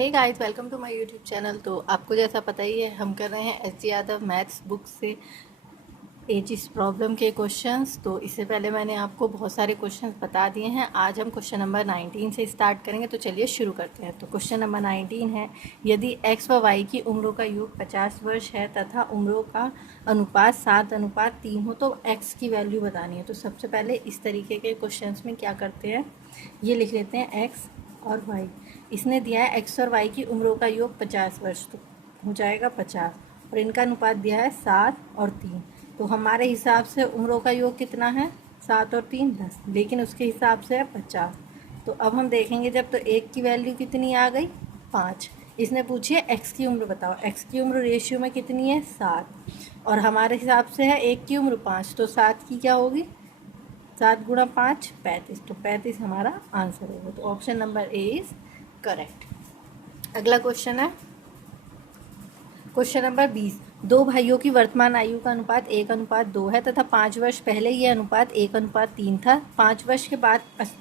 Hey guys, welcome to my YouTube channel. तो आपको जैसा पता ही है, हम कर रहे हैं S G Yadav maths book से एजिस प्रॉब्लम के क्वेश्चंस। तो इससे पहले मैंने आपको बहुत सारे क्वेश्चंस बता दिए हैं। आज हम क्वेश्चन नंबर 19 से स्टार्ट करेंगे। तो चलिए शुरू करते हैं। तो क्वेश्चन नंबर 19 है, यदि एक्स व वाई की उम्रों का योग 50 वर्ष है तथा उम्रों का अनुपात 7:3 हो तो एक्स की वैल्यू बतानी है। तो सबसे पहले इस तरीके के क्वेश्चंस में क्या करते हैं, ये लिख लेते हैं एक्स और वाई। इसने दिया है एक्स और वाई की उम्रों का योग 50 वर्ष, तो हो जाएगा 50, और इनका अनुपात दिया है 7 और 3। तो हमारे हिसाब से उम्रों का योग कितना है, 7 और 3 10, लेकिन उसके हिसाब से है 50। तो अब हम देखेंगे जब, तो एक की वैल्यू कितनी आ गई, 5। इसने पूछी है एक्स की उम्र बताओ। एक्स की उम्र रेशियो में कितनी है, 7, और हमारे हिसाब से है एक की उम्र 5, तो 7 की क्या होगी, 7 गुणा 5 35। तो 35 हमारा आंसर होगा। तो option number A is correct. अगला क्वेश्चन है क्वेश्चन नंबर 20। दो भाइयों की वर्तमान आयु का अनुपात 1:2 है तथा 5 वर्ष पहले ये अनुपात 1:3 था। 5 वर्ष के बाद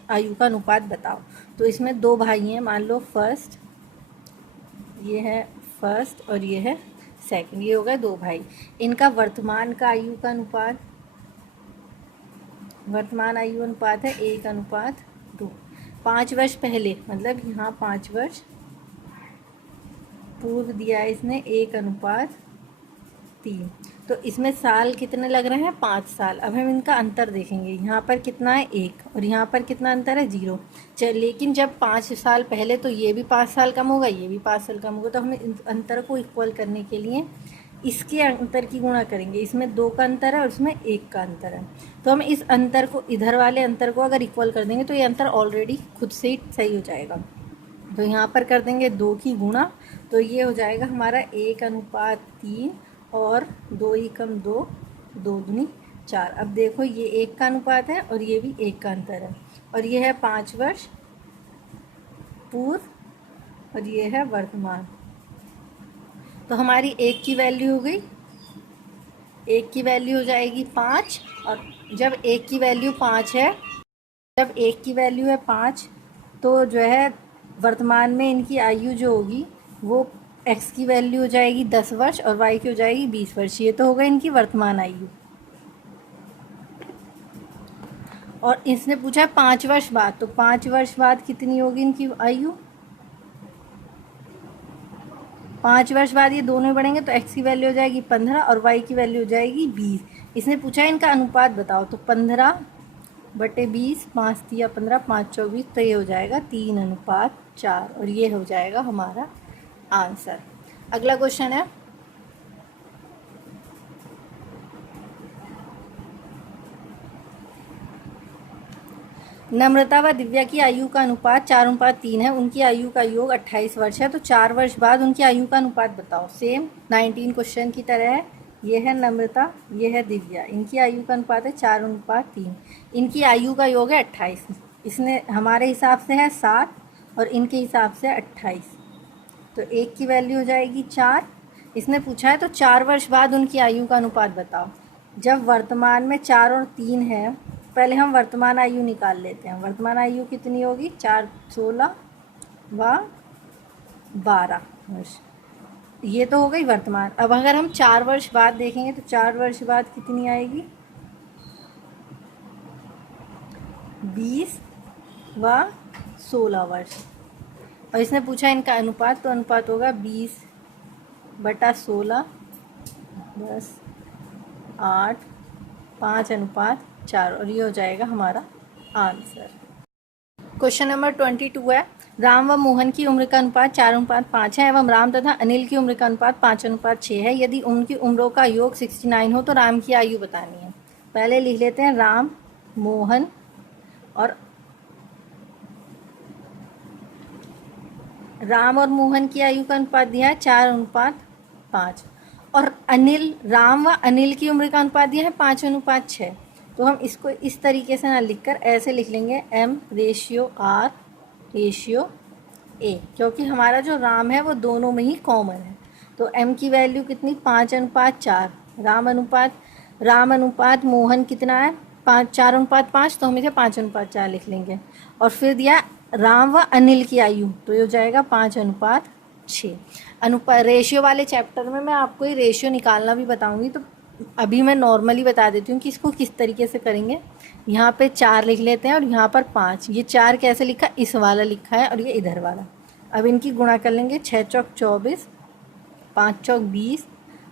आयु का अनुपात बताओ। तो इसमें दो भाई हैं, मान लो फर्स्ट, ये है फर्स्ट और ये है सेकंड, ये हो गए दो भाई। इनका वर्तमान का आयु का अनुपात, वर्तमान आयु अनुपात है 1:2। 5 वर्ष पहले मतलब यहाँ 5 वर्ष पूर्व दिया है इसने 1:3। तो इसमें साल कितने लग रहे हैं, 5 साल। अब हम इनका अंतर देखेंगे, यहाँ पर कितना है 1 और यहाँ पर कितना अंतर है 0। चल, लेकिन जब 5 साल पहले तो ये भी 5 साल कम होगा, ये भी 5 साल कम होगा। तो हमें इन अंतर को इक्वल करने के लिए इसके अंतर की गुणा करेंगे। इसमें 2 का अंतर है और इसमें 1 का अंतर है। तो हम इस अंतर को, इधर वाले अंतर को अगर इक्वल कर देंगे तो ये अंतर ऑलरेडी खुद से ही सही हो जाएगा। तो यहाँ पर कर देंगे 2 की गुणा, तो ये हो जाएगा हमारा 1:3 और 2 एकम 2, 2 दूनी 4। अब देखो ये 1 का अनुपात है और ये भी 1 का अंतर है, और ये है 5 वर्ष पूर्व और ये है वर्तमान। तो हमारी 1 की वैल्यू हो गई, 1 की वैल्यू हो जाएगी 5। और जब 1 की वैल्यू 5 है, जब 1 की वैल्यू है 5, तो जो है वर्तमान में इनकी आयु जो होगी वो x की वैल्यू हो जाएगी 10 वर्ष और y की हो जाएगी 20 वर्ष। ये तो होगा इनकी वर्तमान आयु। और इसने पूछा है 5 वर्ष बाद, तो 5 वर्ष बाद कितनी होगी इनकी आयु, 5 वर्ष बाद ये दोनों बढ़ेंगे तो x की वैल्यू हो जाएगी 15 और y की वैल्यू हो जाएगी 20। इसने पूछा है इनका अनुपात बताओ। तो 15/20, 5 तिया 15, 5 24, तो ये हो जाएगा 3:4 और ये हो जाएगा हमारा आंसर। अगला क्वेश्चन है नम्रता व दिव्या की आयु का अनुपात 4:3 है। उनकी आयु का योग 28 वर्ष है। तो 4 वर्ष बाद उनकी आयु का अनुपात बताओ। सेम 19 क्वेश्चन की तरह है। ये है नम्रता, ये है दिव्या, इनकी आयु का अनुपात है 4:3। इनकी आयु का योग है 28। इसने हमारे हिसाब से है 7 और इनके हिसाब से 28। तो 1 की वैल्यू हो जाएगी 4। इसने पूछा है तो 4 वर्ष बाद उनकी आयु का अनुपात बताओ। जब वर्तमान में 4 और 3 है, पहले हम वर्तमान आयु निकाल लेते हैं। वर्तमान आयु कितनी होगी, 4 16 व 12 वर्ष, ये तो हो गई वर्तमान। अब अगर हम 4 वर्ष बाद देखेंगे तो 4 वर्ष बाद कितनी आएगी, 20 व 16 वर्ष। और इसने पूछा इनका अनुपात, तो अनुपात होगा 20/16 10 8 5:4 और ये हो जाएगा हमारा आंसर। क्वेश्चन नंबर 22 है, राम व मोहन की उम्र का अनुपात 4:5 है एवं राम तथा अनिल की उम्र का अनुपात 5:6 है। यदि उनकी उम्रों का योग 69 हो तो राम की आयु बतानी है। पहले लिख लेते हैं राम, मोहन, और राम और मोहन की आयु का अनुपात दिया है 4:5, और अनिल, राम व अनिल की उम्र का अनुपात दिया है 5:6। तो हम इसको इस तरीके से ना लिखकर ऐसे लिख लेंगे m/r/a, क्योंकि हमारा जो राम है वो दोनों में ही कॉमन है। तो m की वैल्यू कितनी, 5:4। राम अनुपात मोहन कितना है, 4:5, तो हम इसे 5:4 लिख लेंगे। और फिर दिया राम व अनिल की आयु, तो ये हो जाएगा 5:6। रेशियो वाले चैप्टर में मैं आपको ये रेशियो निकालना भी बताऊंगी, तो अभी मैं नॉर्मली बता देती हूँ कि इसको किस तरीके से करेंगे। यहाँ पे 4 लिख लेते हैं और यहाँ पर 5। ये 4 कैसे लिखा, इस वाला लिखा है और ये इधर वाला। अब इनकी गुणा कर लेंगे, 6 चौक 24, 5 चौक 20,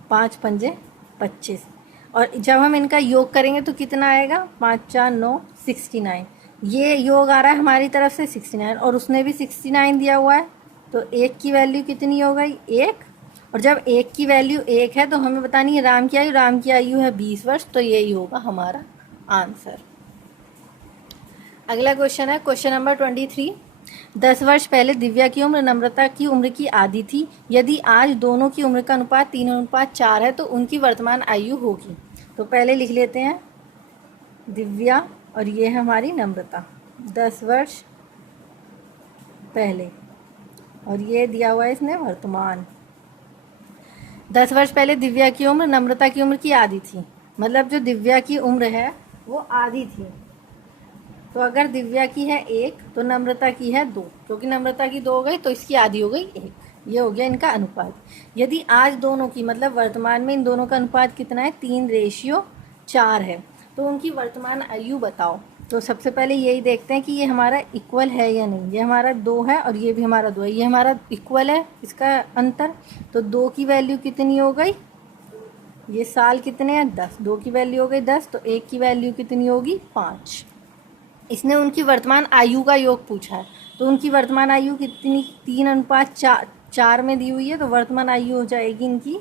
5 पंजे 25। और जब हम इनका योग करेंगे तो कितना आएगा, 5 4 9 69। ये योग आ रहा है हमारी तरफ से 69 और उसने भी 69 दिया हुआ है, तो 1 की वैल्यू कितनी हो गई, 1। और जब 1 की वैल्यू 1 है तो हमें बतानी है राम की आयु। राम की आयु है 20 वर्ष, तो यही होगा हमारा आंसर। अगला क्वेश्चन है क्वेश्चन नंबर 23। 10 वर्ष पहले दिव्या की उम्र नम्रता की उम्र की आधी थी। यदि आज दोनों की उम्र का अनुपात 3:4 है तो उनकी वर्तमान आयु होगी। तो पहले लिख लेते हैं दिव्या और ये है हमारी नम्रता 10 वर्ष पहले, और ये दिया हुआ है इसने वर्तमान। 10 वर्ष पहले दिव्या की उम्र नम्रता की उम्र की आधी थी, मतलब जो दिव्या की उम्र है वो आधी थी। तो अगर दिव्या की है 1 तो नम्रता की है 2, क्योंकि नम्रता की 2 हो गई तो इसकी आधी हो गई 1। ये हो गया इनका अनुपात। यदि आज दोनों की, मतलब वर्तमान में इन दोनों का अनुपात कितना है, 3:4 है, तो उनकी वर्तमान आयु बताओ। तो सबसे पहले यही देखते हैं कि ये हमारा इक्वल है या नहीं। ये हमारा 2 है और ये भी हमारा 2 है, ये हमारा इक्वल है, इसका अंतर। तो 2 की वैल्यू कितनी हो गई, ये साल कितने हैं 10, 2 की वैल्यू हो गई 10, तो 1 की वैल्यू कितनी होगी 5। इसने उनकी वर्तमान आयु का योग पूछा है, तो उनकी वर्तमान आयु कितनी, 3:4 में दी हुई है, तो वर्तमान आयु हो जाएगी इनकी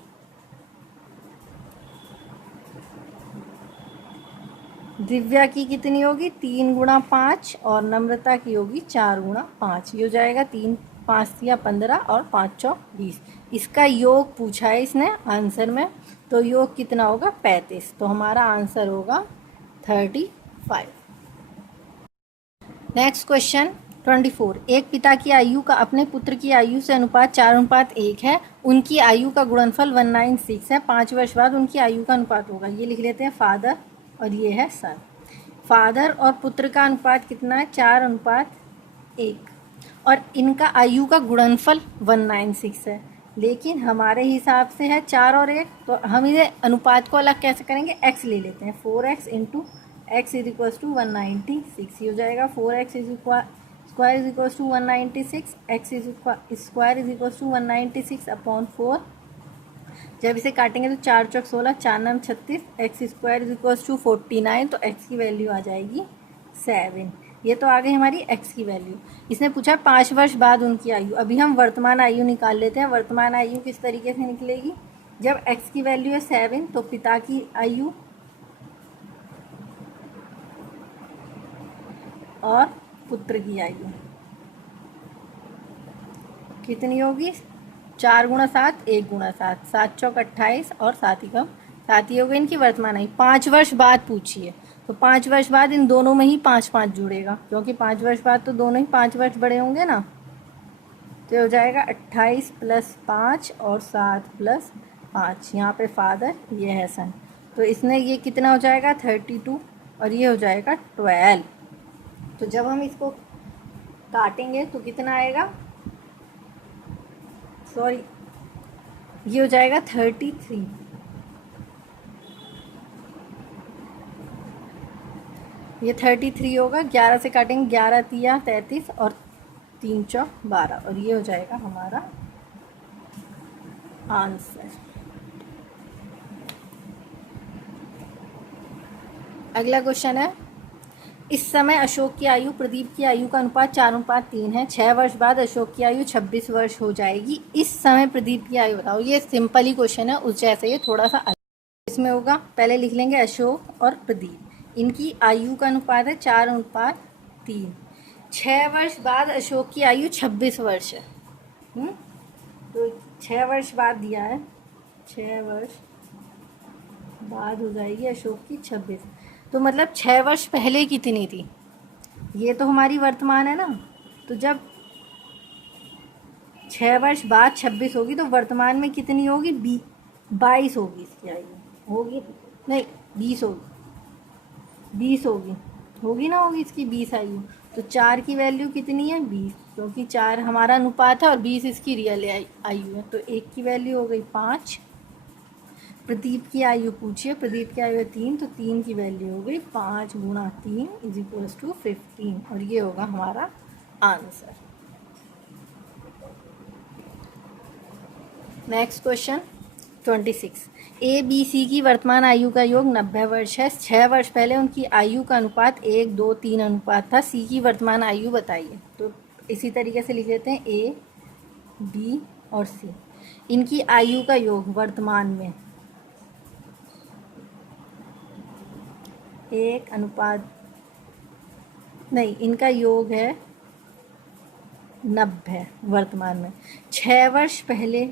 दिव्या की कितनी होगी 3 × 5 और नम्रता की होगी 4 × 5। ये हो जाएगा 3 5 या 15 और 5 चौक 20। इसका योग पूछा है इसने आंसर में, तो योग कितना होगा 35। तो हमारा आंसर होगा 35। Next question 24। एक पिता की आयु का अपने पुत्र की आयु से अनुपात 4:1 है। उनकी आयु का गुणनफल 196 है। 5 वर्ष बाद उनकी आयु का अनुपात होगा। ये लिख लेते हैं फादर और ये है सन। फादर और पुत्र का अनुपात कितना है 4:1 और इनका आयु का गुणनफल 196 है, लेकिन हमारे हिसाब से है 4 और 1, तो हम इसे अनुपात को अलग कैसे करेंगे, x ले लेते हैं। 4x × x = 196। ये हो जाएगा 4x² = 196, x² = 196/4। जब इसे काटेंगे तो 4 चौक 16, 4 9 36, x² = 49, तो x की वैल्यू आ जाएगी 7। ये तो आ गई हमारी x की वैल्यू। इसने पूछा 5 वर्ष बाद उनकी आयु। अभी हम वर्तमान आयु निकाल लेते हैं। वर्तमान आयु किस तरीके से निकलेगी, जब x की वैल्यू है 7 तो पिता की आयु और पुत्र की आयु कितनी होगी, 4 × 7, 1 × 7, 7 चौक 28 और 7 ही कम 7 ही हो गई इनकी वर्तमान आयु। 5 वर्ष बाद पूछिए, तो 5 वर्ष बाद इन दोनों में ही 5 5 जुड़ेगा, क्योंकि 5 वर्ष बाद तो दोनों ही 5 वर्ष बड़े होंगे ना। तो हो जाएगा 28 + 5 और 7 + 5। यहाँ पे फादर, ये है सन, तो इसने ये कितना हो जाएगा 32 और ये हो जाएगा 12। तो जब हम इसको काटेंगे तो कितना आएगा, सॉरी ये हो जाएगा 33। ये 33 होगा, 11 से काटेंगे, 11 × 33 और 3 चौक 12, और ये हो जाएगा हमारा आंसर। अगला क्वेश्चन है, इस समय अशोक की आयु प्रदीप की आयु का अनुपात 4:3 है। 6 वर्ष बाद अशोक की आयु 26 वर्ष हो जाएगी। इस समय प्रदीप की आयु बताओ। ये सिंपल ही क्वेश्चन है, उस जैसे ये थोड़ा सा अलग इसमें होगा। पहले लिख लेंगे अशोक और प्रदीप, इनकी आयु का अनुपात है 4:3। 6 वर्ष बाद अशोक की आयु 26 वर्ष है। तो 6 वर्ष बाद दिया है, 6 वर्ष बाद हो जाएगी अशोक की 26, तो मतलब 6 वर्ष पहले कितनी थी, ये तो हमारी वर्तमान है ना। तो जब 6 वर्ष बाद 26 होगी तो वर्तमान में कितनी होगी 22 होगी इसकी आयु, होगी नहीं 20 होगी, 20 होगी, होगी ना, होगी इसकी 20 आयु। तो 4 की वैल्यू कितनी है 20, क्योंकि 4 हमारा अनुपात है और 20 इसकी रियल आयु है। तो 1 की वैल्यू हो गई 5। प्रदीप की आयु पूछिए, प्रदीप की आयु है 3, तो 3 की वैल्यू हो गई 5 गुणा 3 इज इक्वल्स टू 15, और ये होगा हमारा answer. Next question 26। A B C की वर्तमान आयु का योग 90 वर्ष है। 6 वर्ष पहले उनकी आयु का अनुपात 1, 2, 3 अनुपात था। सी की वर्तमान आयु बताइए। तो इसी तरीके से लिख लेते हैं ए, बी और सी। इनकी आयु का योग वर्तमान में 1 अनुपात नहीं, इनका योग है 90 वर्तमान में। 6 वर्ष पहले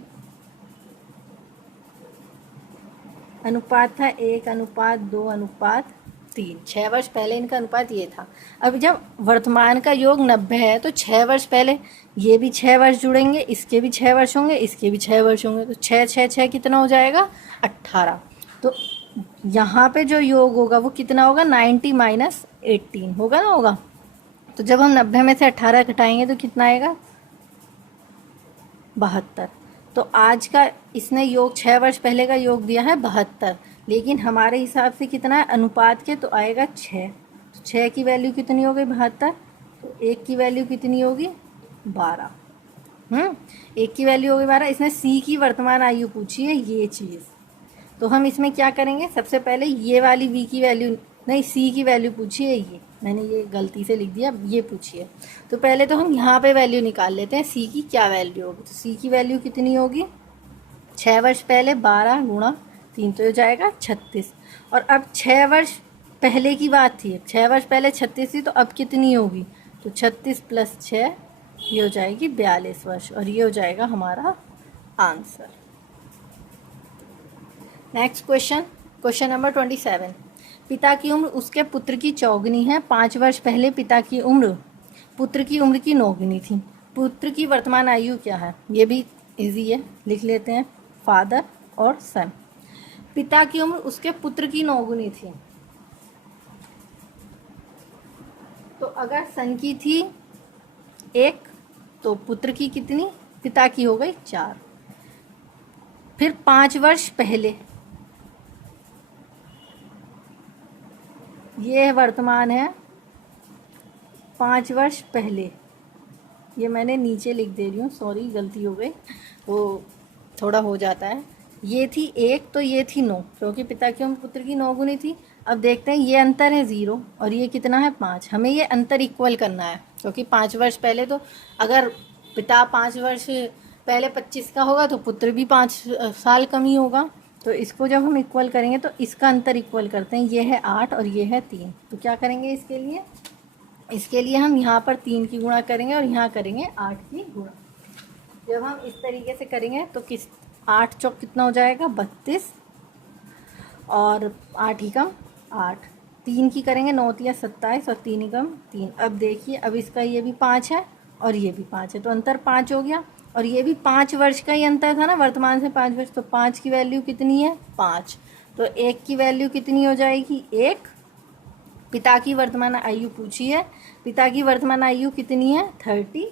अनुपात था 1 अनुपात 2 अनुपात 3। 6 वर्ष पहले इनका अनुपात ये था। अब जब वर्तमान का योग 90 है तो 6 वर्ष पहले ये भी 6 वर्ष जुड़ेंगे, इसके भी 6 वर्ष होंगे, इसके भी 6 वर्ष होंगे, तो 6 6 6 कितना हो जाएगा 18। तो यहाँ पे जो योग होगा वो कितना होगा 90 माइनस 18 होगा ना, होगा। तो जब हम 90 में से 18 घटाएंगे तो कितना आएगा 72। तो आज का इसने योग 6 वर्ष पहले का योग दिया है 72, लेकिन हमारे हिसाब से कितना है अनुपात के, तो आएगा 6। तो 6 की वैल्यू कितनी हो गई 72, तो 1 की वैल्यू कितनी होगी 12। 1 की वैल्यू हो गई 12। इसने सी की वर्तमान आयु पूछी है ये चीज़, तो हम इसमें क्या करेंगे, सबसे पहले ये वाली वी की वैल्यू नहीं, सी की वैल्यू पूछी है ये, मैंने ये गलती से लिख दिया, ये पूछिए। तो पहले तो हम यहाँ पे वैल्यू निकाल लेते हैं सी की क्या वैल्यू होगी। तो सी की वैल्यू कितनी होगी 6 वर्ष पहले 12 गुणा 3 तो हो जाएगा 36। और अब 6 वर्ष पहले की बात थी, 6 वर्ष पहले 36 थी, तो अब कितनी होगी, तो 36 + 6 ये हो जाएगी 42 वर्ष, और ये हो जाएगा हमारा answer. Next question, question number 27। पिता की उम्र उसके पुत्र की चौगुनी है। 5 वर्ष पहले पिता की उम्र पुत्र की उम्र की 9 गुनी थी। पुत्र की वर्तमान आयु क्या है, ये भी इजी है, लिख लेते हैं फादर और सन। पिता की उम्र उसके पुत्र की 9 गुनी थी, तो अगर सन की थी 1 तो पुत्र की कितनी, पिता की हो गई 4। फिर 5 वर्ष पहले, ये वर्तमान है 5 वर्ष पहले, ये मैंने नीचे लिख दे रही हूँ, सॉरी गलती हो गई, वो थोड़ा हो जाता है। ये थी 1 तो ये थी 9, क्योंकि पिता की उम्र पुत्र की 9 गुनी थी। अब देखते हैं ये अंतर है 0 और ये कितना है 5। हमें ये अंतर इक्वल करना है, क्योंकि 5 वर्ष पहले, तो अगर पिता 5 वर्ष पहले 25 का होगा तो पुत्र भी 5 साल कम ही होगा। तो इसको जब हम इक्वल करेंगे तो इसका अंतर इक्वल करते हैं, ये है 8 और ये है 3। तो क्या करेंगे इसके लिए, इसके लिए हम यहाँ पर 3 की गुणा करेंगे और यहाँ करेंगे 8 की गुणा। जब हम इस तरीके से करेंगे तो 8 चौक कितना हो जाएगा 32, और 8 ही कम 8, 3 की करेंगे 9 तिया 27 और 3 ही कम 3। अब देखिए, अब इसका ये भी 5 है और ये भी 5 है, तो अंतर 5 हो गया। और ये भी 5 वर्ष का ही अंतर था ना, वर्तमान से 5 वर्ष, तो 5 की वैल्यू कितनी है 5। तो 1 की वैल्यू कितनी हो जाएगी 1। पिता की वर्तमान आयु पूछी है, पिता की वर्तमान आयु कितनी है 32,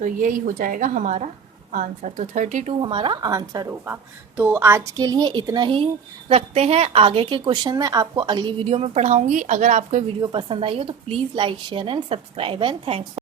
तो यही हो जाएगा हमारा आंसर। तो 32 हमारा आंसर होगा। तो आज के लिए इतना ही रखते हैं, आगे के क्वेश्चन मैं आपको अगली वीडियो में पढ़ाऊंगी। अगर आपको वीडियो पसंद आई हो तो please like share and subscribe and thanks.